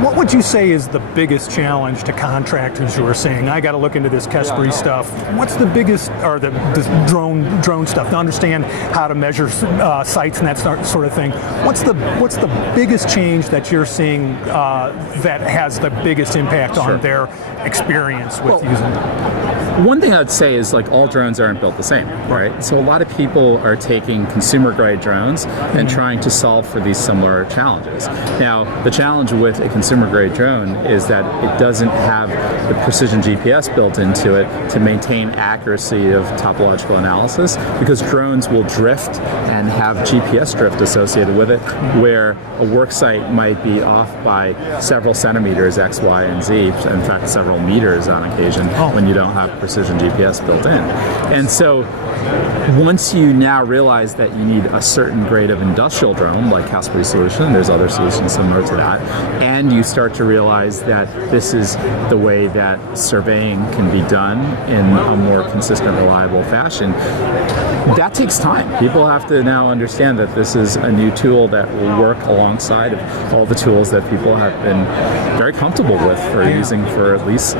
What would you say is the biggest challenge to contractors who are saying, I got to look into this Kespri stuff? What's the biggest, or the drone stuff, to understand how to measure sites and that sort of thing? What's the biggest change that you're seeing that has the biggest impact on their experience with using it? One thing I'd say is, like, all drones aren't built the same, right? So a lot of people are taking consumer-grade drones and trying to solve for these similar challenges. Now, the challenge with a consumer-grade drone is that it doesn't have the precision GPS built into it to maintain accuracy of topological analysis, because drones will drift and have GPS drift associated with it, where a work site might be off by several centimeters, X, Y, and Z, in fact, several meters on occasion, when you don't have precision GPS built in. And so once you now realize that you need a certain grade of industrial drone, like Kespri solution, there's other solutions similar to that, and you start to realize that this is the way that surveying can be done in a more consistent, reliable fashion, that takes time. People have to now understand that this is a new tool that will work alongside of all the tools that people have been very comfortable with for using for at least,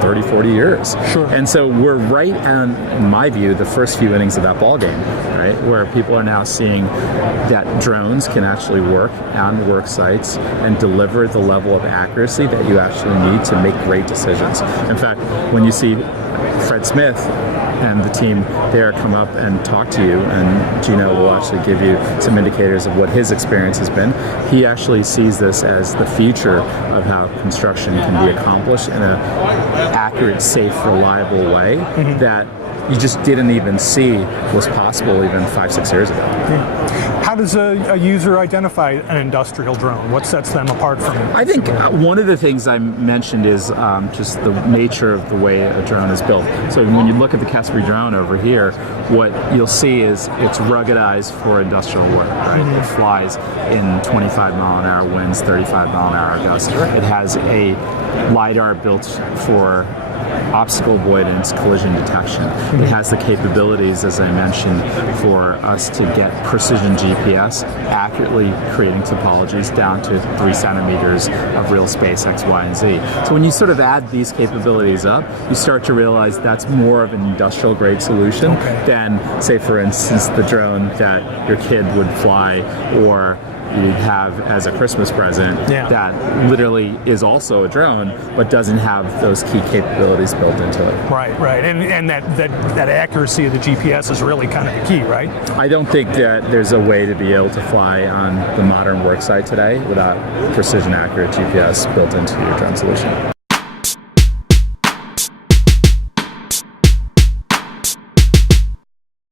30, 40 years. Sure. And so we're right on, in my view, the first few innings of that ball game, right? Where people are now seeing that drones can actually work on work sites and deliver the level of accuracy that you actually need to make great decisions. In fact, when you see Fred Smith and the team there come up and talk to you, and Gino will actually give you some indicators of what his experience has been. He actually sees this as the future of how construction can be accomplished in an accurate, safe, reliable way that you just didn't even see was possible even 5-6 years ago. How does a user identify an industrial drone? What sets them apart from it? I think one of the things I mentioned is just the nature of the way a drone is built. So when you look at the Kespri drone over here, what you'll see is it's ruggedized for industrial work, right? It flies in 25 mile an hour winds, 35 mile an hour gusts. It has a LiDAR built for obstacle avoidance, collision detection. It has the capabilities, as I mentioned, for us to get precision GPS, accurately creating topologies down to 3 centimeters of real space, X, Y, and Z. So when you sort of add these capabilities up, you start to realize that's more of an industrial grade solution than, say, for instance, the drone that your kid would fly, or you have as a Christmas present that literally is also a drone but doesn't have those key capabilities built into it. Right. And that accuracy of the GPS is really kind of the key, right? I don't think that there's a way to be able to fly on the modern work site today without precision accurate GPS built into your drone solution.